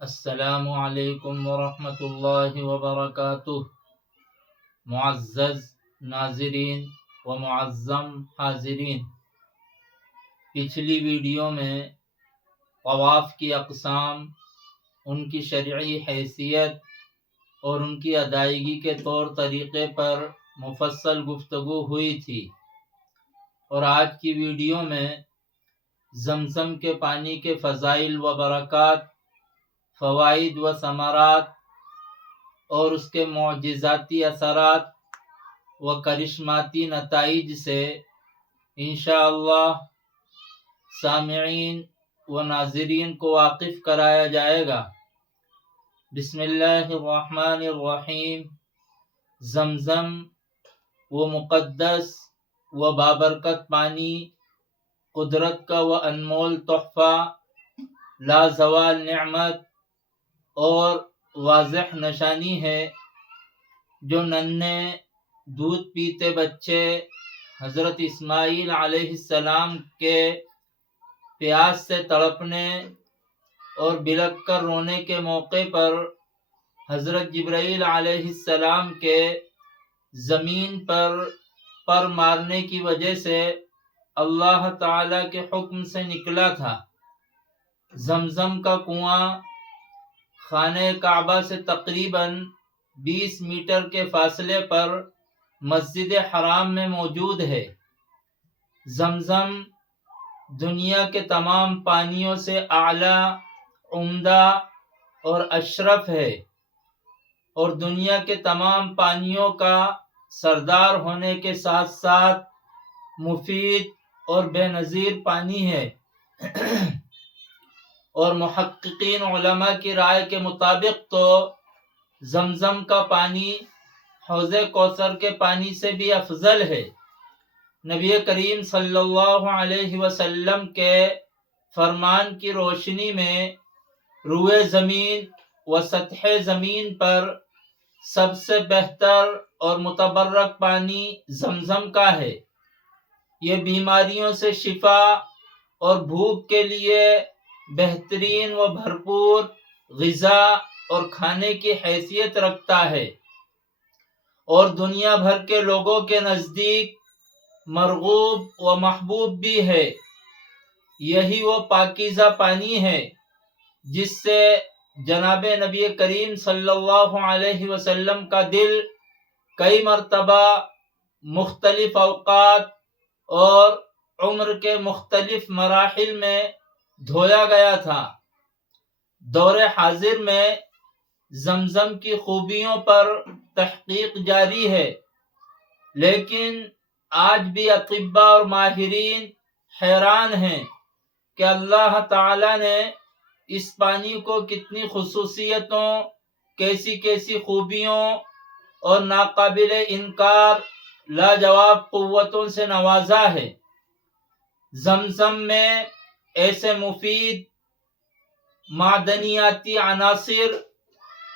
السلام علیکم ورحمۃ اللہ وبرکاتہ۔ معزز ناظرین و معظم حاضرین، پچھلی ویڈیو میں طواف کی اقسام، ان کی شرعی حیثیت اور ان کی ادائیگی کے طور طریقے پر مفصل گفتگو ہوئی تھی، اور آج کی ویڈیو میں زمزم کے پانی کے فضائل و برکات، فوائد و ثمرات اور اس کے معجزاتی اثرات و کرشماتی نتائج سے انشاءاللہ سامعین و ناظرین کو واقف کرایا جائے گا۔ بسم اللہ الرحمن الرحیم۔ زمزم وہ مقدس و بابرکت پانی، قدرت کا وہ انمول تحفہ، لازوال نعمت اور واضح نشانی ہے، جو ننھے دودھ پیتے بچے حضرت اسماعیل علیہ السلام کے پیاس سے تڑپنے اور بلک کر رونے کے موقع پر حضرت جبرائیل علیہ السلام کے زمین پر مارنے کی وجہ سے اللہ تعالی کے حکم سے نکلا تھا۔ زمزم کا کنواں خانہ کعبہ سے تقریباً 20 میٹر کے فاصلے پر مسجد حرام میں موجود ہے۔ زمزم دنیا کے تمام پانیوں سے اعلیٰ، عمدہ اور اشرف ہے، اور دنیا کے تمام پانیوں کا سردار ہونے کے ساتھ ساتھ مفید اور بے نظیر پانی ہے۔ اور محققین علماء کی رائے کے مطابق تو زمزم کا پانی حوض کوثر کے پانی سے بھی افضل ہے۔ نبی کریم صلی اللہ علیہ وسلم کے فرمان کی روشنی میں روئے زمین و سطح زمین پر سب سے بہتر اور متبرک پانی زمزم کا ہے۔ یہ بیماریوں سے شفا اور بھوک کے لیے بہترین و بھرپور غذا اور کھانے کی حیثیت رکھتا ہے، اور دنیا بھر کے لوگوں کے نزدیک مرغوب و محبوب بھی ہے۔ یہی وہ پاکیزہ پانی ہے جس سے جناب نبی کریم صلی اللہ علیہ وسلم کا دل کئی مرتبہ مختلف اوقات اور عمر کے مختلف مراحل میں دھویا گیا تھا۔ دور حاضر میں زمزم کی خوبیوں پر تحقیق جاری ہے، لیکن آج بھی اطباء اور ماہرین حیران ہیں کہ اللہ تعالی نے اس پانی کو کتنی خصوصیتوں، کیسی خوبیوں اور ناقابل انکار لاجواب قوتوں سے نوازا ہے۔ زمزم میں ایسے مفید معدنیاتی عناصر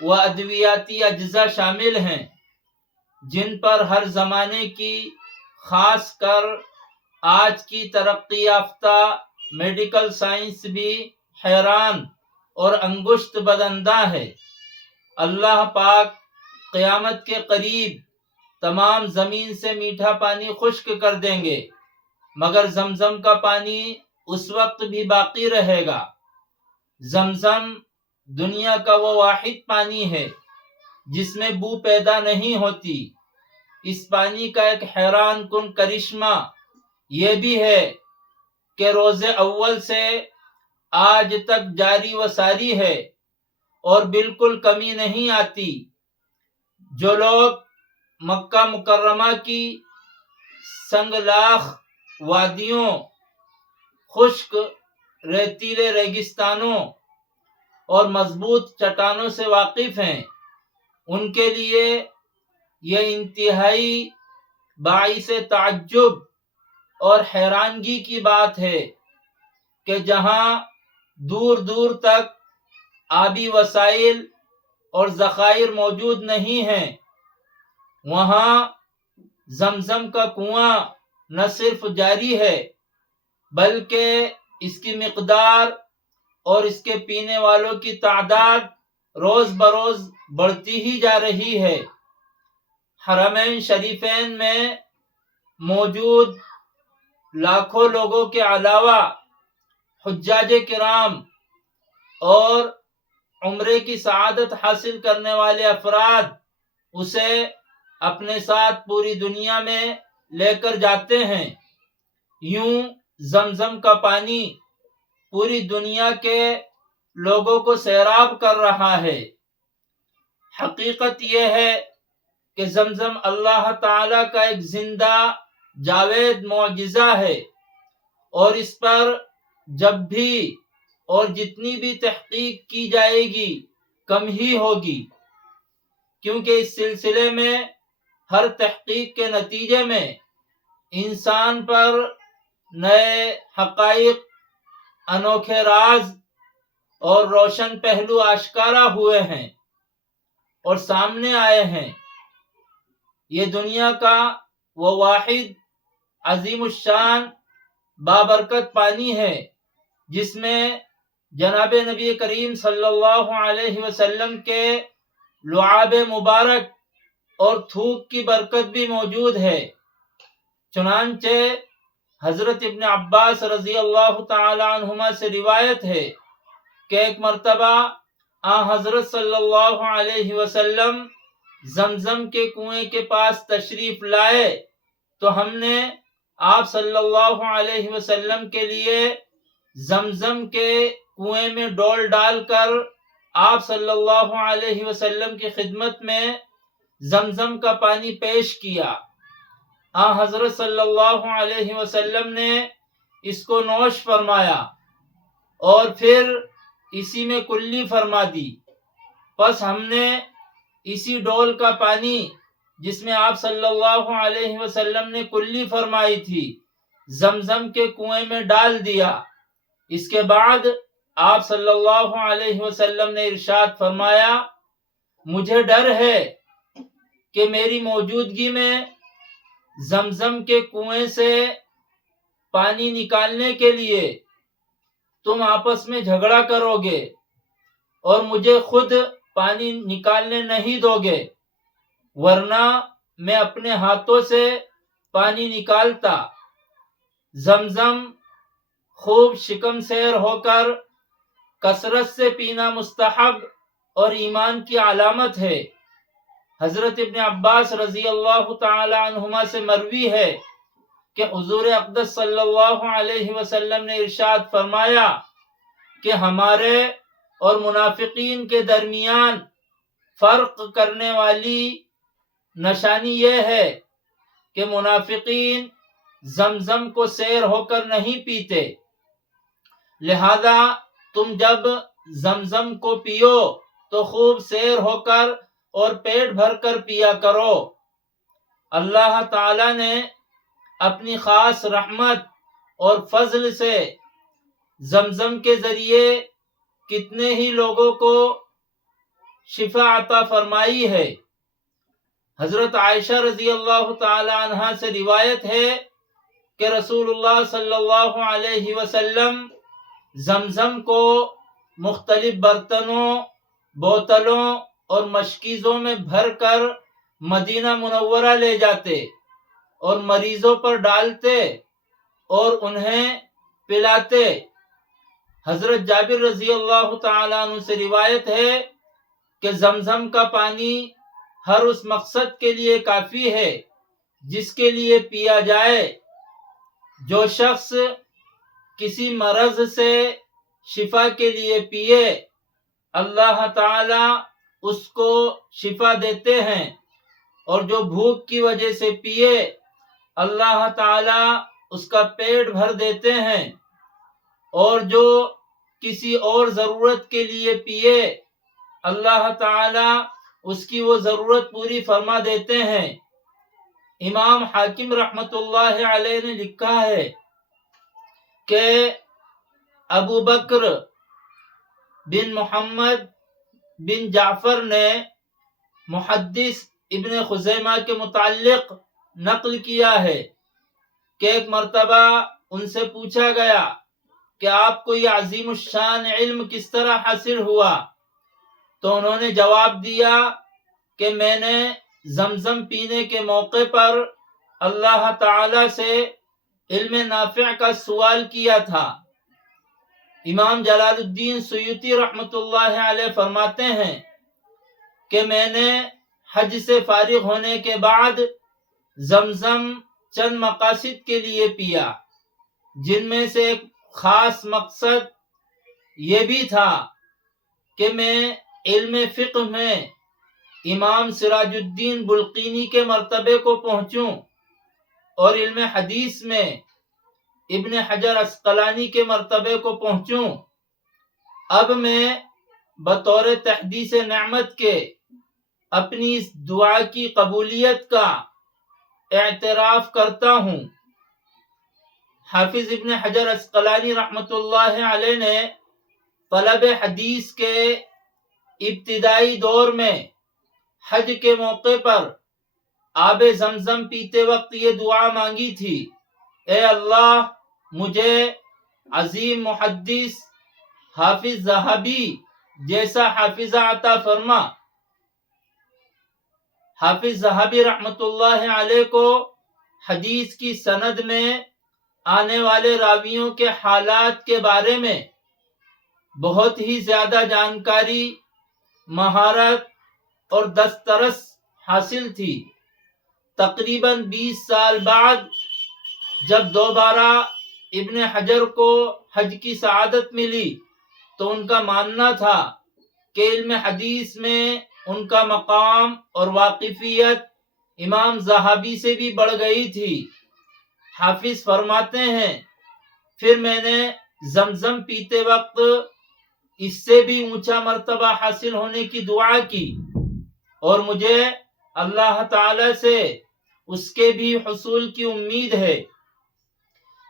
و ادویاتی اجزاء شامل ہیں جن پر ہر زمانے کی، خاص کر آج کی ترقی یافتہ میڈیکل سائنس بھی حیران اور انگشت بدانداز ہے۔ اللہ پاک قیامت کے قریب تمام زمین سے میٹھا پانی خشک کر دیں گے، مگر زمزم کا پانی اس وقت بھی باقی رہے گا۔ زمزم دنیا کا وہ واحد پانی ہے جس میں بو پیدا نہیں ہوتی۔ اس پانی کا ایک حیران کن کرشمہ یہ بھی ہے کہ روز اول سے آج تک جاری و ساری ہے اور بالکل کمی نہیں آتی۔ جو لوگ مکہ مکرمہ کی سنگلاخ وادیوں، خشک ریتیلے ریگستانوں اور مضبوط چٹانوں سے واقف ہیں، ان کے لیے یہ انتہائی باعث تعجب اور حیرانگی کی بات ہے کہ جہاں دور دور تک آبی وسائل اور ذخائر موجود نہیں ہیں، وہاں زمزم کا کنواں نہ صرف جاری ہے بلکہ اس کی مقدار اور اس کے پینے والوں کی تعداد روز بروز بڑھتی ہی جا رہی ہے۔ حرمین شریفین میں موجود لاکھوں لوگوں کے علاوہ حجاج کرام اور عمرے کی سعادت حاصل کرنے والے افراد اسے اپنے ساتھ پوری دنیا میں لے کر جاتے ہیں۔ یوں زمزم کا پانی پوری دنیا کے لوگوں کو سیراب کر رہا ہے۔ حقیقت یہ ہے کہ زمزم اللہ تعالی کا ایک زندہ جاوید معجزہ ہے، اور اس پر جب بھی اور جتنی بھی تحقیق کی جائے گی کم ہی ہوگی، کیونکہ اس سلسلے میں ہر تحقیق کے نتیجے میں انسان پر نئے حقائق، انوکھے راز اور روشن پہلو آشکارا ہوئے ہیں اور سامنے آئے ہیں۔ یہ دنیا کا وہ واحد عظیم الشان بابرکت پانی ہے جس میں جناب نبی کریم صلی اللہ علیہ وسلم کے لعاب مبارک اور تھوک کی برکت بھی موجود ہے۔ چنانچہ حضرت ابن عباس رضی اللہ تعالی عنہما سے روایت ہے کہ ایک مرتبہ حضرت صلی اللہ علیہ وسلم زمزم کے کنویں کے پاس تشریف لائے تو ہم نے آپ صلی اللہ علیہ وسلم کے لیے زمزم کے کنویں میں ڈول ڈال کر آپ صلی اللہ علیہ وسلم کی خدمت میں زمزم کا پانی پیش کیا۔ حضرت صلی اللہ علیہ وسلم نے اس کو نوش فرمایا اور پھر اسی میں کلی فرما دی۔ پس ہم نے اسی ڈول کا پانی جس میں آپ صلی اللہ علیہ وسلم نے کلی فرمائی تھی زمزم کے کنویں میں ڈال دیا۔ اس کے بعد آپ صلی اللہ علیہ وسلم نے ارشاد فرمایا، مجھے ڈر ہے کہ میری موجودگی میں زمزم کے کنویں سے پانی نکالنے کے لیے تم آپس میں جھگڑا کرو گے اور مجھے خود پانی نکالنے نہیں دو گے، ورنہ میں اپنے ہاتھوں سے پانی نکالتا۔ زمزم خوب شکم سیر ہو کر کثرت سے پینا مستحب اور ایمان کی علامت ہے۔ حضرت ابن عباس رضی اللہ تعالی عنہما سے مروی ہے کہ حضور اقدس صلی اللہ علیہ وسلم نے ارشاد فرمایا کہ ہمارے اور منافقین کے درمیان فرق کرنے والی نشانی یہ ہے کہ منافقین زمزم کو سیر ہو کر نہیں پیتے، لہذا تم جب زمزم کو پیو تو خوب سیر ہو کر اور پیٹ بھر کر پیا کرو۔ اللہ تعالی نے اپنی خاص رحمت اور فضل سے زمزم کے ذریعے کتنے ہی لوگوں کو شفا عطا فرمائی ہے۔ حضرت عائشہ رضی اللہ تعالی عنہا سے روایت ہے کہ رسول اللہ صلی اللہ علیہ وسلم زمزم کو مختلف برتنوں، بوتلوں اور مشکیزوں میں بھر کر مدینہ منورہ لے جاتے اور مریضوں پر ڈالتے اور انہیں پلاتے۔ حضرت جابر رضی اللہ تعالیٰ عنہ سے روایت ہے کہ زمزم کا پانی ہر اس مقصد کے لیے کافی ہے جس کے لیے پیا جائے۔ جو شخص کسی مرض سے شفا کے لیے پیے اللہ تعالی اس کو شفا دیتے ہیں، اور جو بھوک کی وجہ سے پیے اللہ تعالی اس کا پیٹ بھر دیتے ہیں، اور جو کسی اور ضرورت کے لیے پیے اللہ تعالی اس کی وہ ضرورت پوری فرما دیتے ہیں۔ امام حاکم رحمت اللہ علیہ نے لکھا ہے کہ ابو بکر بن محمد بن جعفر نے محدث ابن خزیمہ کے متعلق نقل کیا ہے کہ ایک مرتبہ ان سے پوچھا گیا کہ آپ کو یہ عظیم الشان علم کس طرح حاصل ہوا؟ تو انہوں نے جواب دیا کہ میں نے زمزم پینے کے موقع پر اللہ تعالی سے علم نافع کا سوال کیا تھا۔ امام جلال الدین سیوطی رحمۃ اللہ علیہ فرماتے ہیں کہ میں نے حج سے فارغ ہونے کے بعد زمزم چند مقاصد کے لیے پیا، جن میں سے ایک خاص مقصد یہ بھی تھا کہ میں علم فقہ میں امام سراج الدین بلقینی کے مرتبے کو پہنچوں اور علم حدیث میں ابن حجر عسقلانی کے مرتبے کو پہنچوں۔ اب میں بطور تحدیث نعمت کے اپنی اس دعا کی قبولیت کا اعتراف کرتا ہوں۔ حافظ ابن حجر عسقلانی رحمۃ اللہ علیہ نے طلب حدیث کے ابتدائی دور میں حج کے موقع پر آب زمزم پیتے وقت یہ دعا مانگی تھی: اے اللہ، مجھے عظیم محدث حافظ ذہبی جیسا حافظہ عطا فرما۔ حافظ ذہبی رحمۃ اللہ علیہ کو حدیث کی سند میں آنے والے راویوں کے حالات کے بارے میں بہت ہی زیادہ جانکاری، مہارت اور دسترس حاصل تھی۔ تقریباً 20 سال بعد جب دوبارہ ابن حجر کو حج کی سعادت ملی تو ان کا ماننا تھا کہ علم حدیث میں ان کا مقام اور واقفیت امام ذہبی سے بھی بڑھ گئی تھی۔ حافظ فرماتے ہیں، پھر میں نے زمزم پیتے وقت اس سے بھی اونچا مرتبہ حاصل ہونے کی دعا کی اور مجھے اللہ تعالی سے اس کے بھی حصول کی امید ہے۔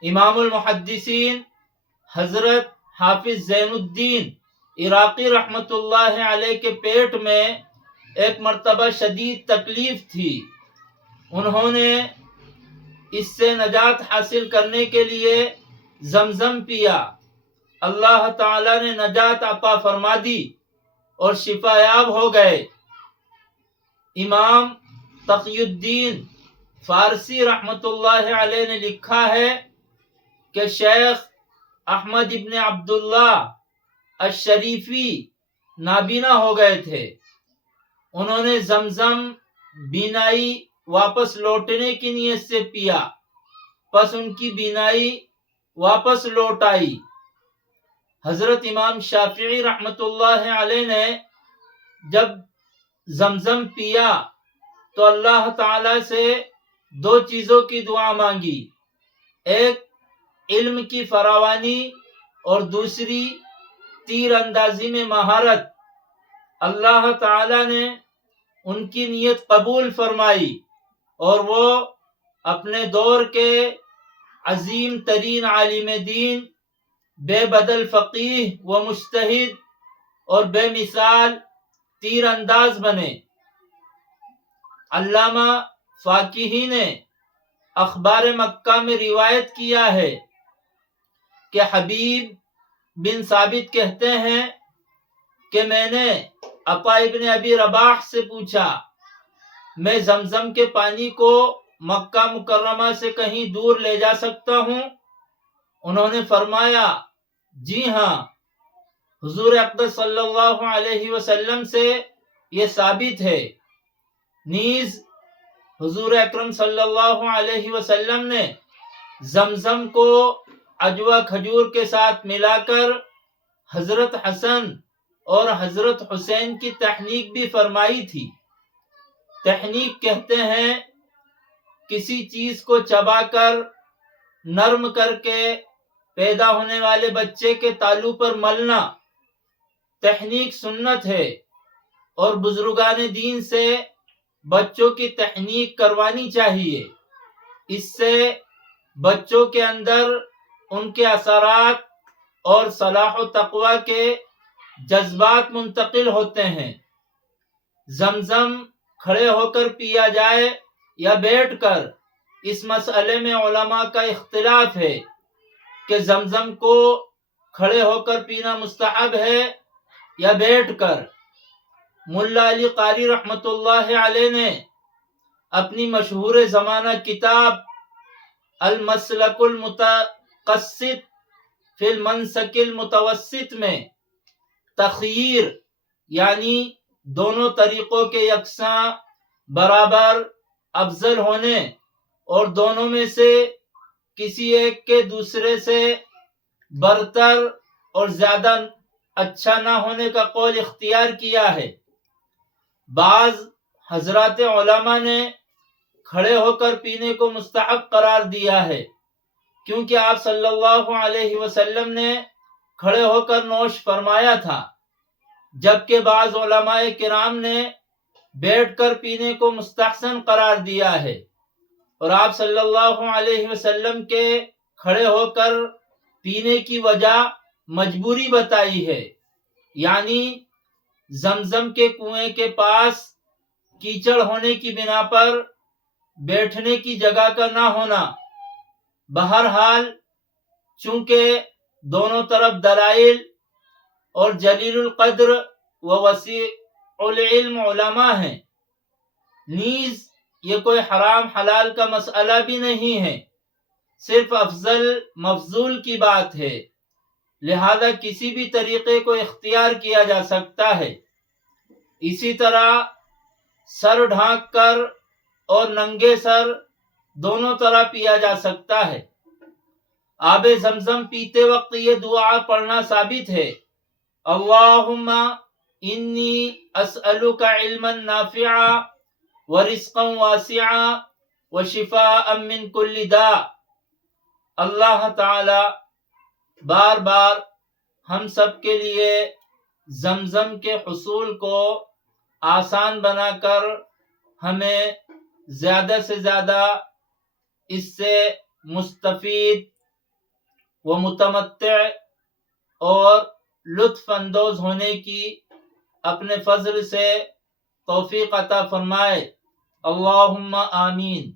امام المحدثین حضرت حافظ زین الدین عراقی رحمۃ اللہ علیہ کے پیٹ میں ایک مرتبہ شدید تکلیف تھی۔ انہوں نے اس سے نجات حاصل کرنے کے لیے زمزم پیا۔ اللہ تعالی نے نجات عطا فرما دی اور شفا یاب ہو گئے۔ امام تقی الدین فارسی رحمۃ اللہ علیہ نے لکھا ہے کہ شیخ احمد ابن عبداللہ الشریفی نابینا ہو گئے تھے۔ انہوں نے زمزم بینائی واپس لوٹنے کی نیت سے پیا، پس ان کی بینائی واپس لوٹ آئی۔ حضرت امام شافعی رحمۃ اللہ علیہ نے جب زمزم پیا تو اللہ تعالی سے 2 چیزوں کی دعا مانگی: ایک علم کی فراوانی اور دوسری تیر اندازی میں مہارت۔ اللہ تعالی نے ان کی نیت قبول فرمائی اور وہ اپنے دور کے عظیم ترین عالم دین، بے بدل فقیہ و مجتہد اور بے مثال تیر انداز بنے۔ علامہ فاقیہی نے اخبار مکہ میں روایت کیا ہے کہ حبیب بن ثابت کہتے ہیں کہ میں نے عطا ابن ابی رباح سے پوچھا، میں زمزم کے پانی کو مکہ مکرمہ سے کہیں دور لے جا سکتا ہوں؟ انہوں نے فرمایا، جی ہاں، حضور اقدس صلی اللہ علیہ وسلم سے یہ ثابت ہے۔ نیز حضور اکرم صلی اللہ علیہ وسلم نے زمزم کو عجوہ کھجور کے ساتھ ملا کر حضرت حسن اور حضرت حسین کی تحنیک بھی فرمائی تھی۔ تحنیک کہتے ہیں کسی چیز کو چبا کر نرم کر کے پیدا ہونے والے بچے کے تالو پر ملنا۔ تحنیک سنت ہے اور بزرگان دین سے بچوں کی تحنیک کروانی چاہیے۔ اس سے بچوں کے اندر ان کے اثرات اور صلاح و تقوی کے جذبات منتقل ہوتے ہیں۔ زمزم کھڑے ہو کر پیا جائے یا بیٹھ کر، اس مسئلے میں علماء کا اختلاف ہے کہ زمزم کو کھڑے ہو کر پینا مستحب ہے یا بیٹھ کر؟ ملا علی قاری رحمۃ اللہ علیہ نے اپنی مشہور زمانہ کتاب المسلک المتقصد فی المنسک المتوسط میں تخیر یعنی دونوں طریقوں کے یکساں برابر افضل ہونے اور دونوں میں سے کسی ایک کے دوسرے سے برتر اور زیادہ اچھا نہ ہونے کا قول اختیار کیا ہے۔ بعض حضرات علماء نے کھڑے ہو کر پینے کو مستحب قرار دیا ہے کیونکہ آپ صلی اللہ علیہ وسلم نے کھڑے ہو کر نوش فرمایا تھا، جبکہ بعض علماء کرام نے بیٹھ کر پینے کو مستحسن قرار دیا ہے، اور آپ صلی اللہ علیہ وسلم کے کھڑے ہو کر پینے کی وجہ مجبوری بتائی ہے، یعنی زمزم کے کنویں کے پاس کیچڑ ہونے کی بنا پر بیٹھنے کی جگہ کا نہ ہونا۔ بہرحال چونکہ دونوں طرف دلائل اور جلیل القدر و وسیع العلم علماء ہیں، نیز یہ کوئی حرام حلال کا مسئلہ بھی نہیں ہے، صرف افضل مفضول کی بات ہے، لہذا کسی بھی طریقے کو اختیار کیا جا سکتا ہے۔ اسی طرح سر ڈھانک کر اور ننگے سر دونوں طرح پیا جا سکتا ہے۔ آب زمزم پیتے وقت یہ دعا پڑھنا ثابت ہے: اللہم انی اسألک علما نافعا ورزقا واسعا وشفاء من کل داء۔ اللہ تعالی بار بار ہم سب کے لیے زمزم کے حصول کو آسان بنا کر ہمیں زیادہ سے زیادہ اس سے مستفید و متمتع اور لطف اندوز ہونے کی اپنے فضل سے توفیق عطا فرمائے۔ اللہم آمین۔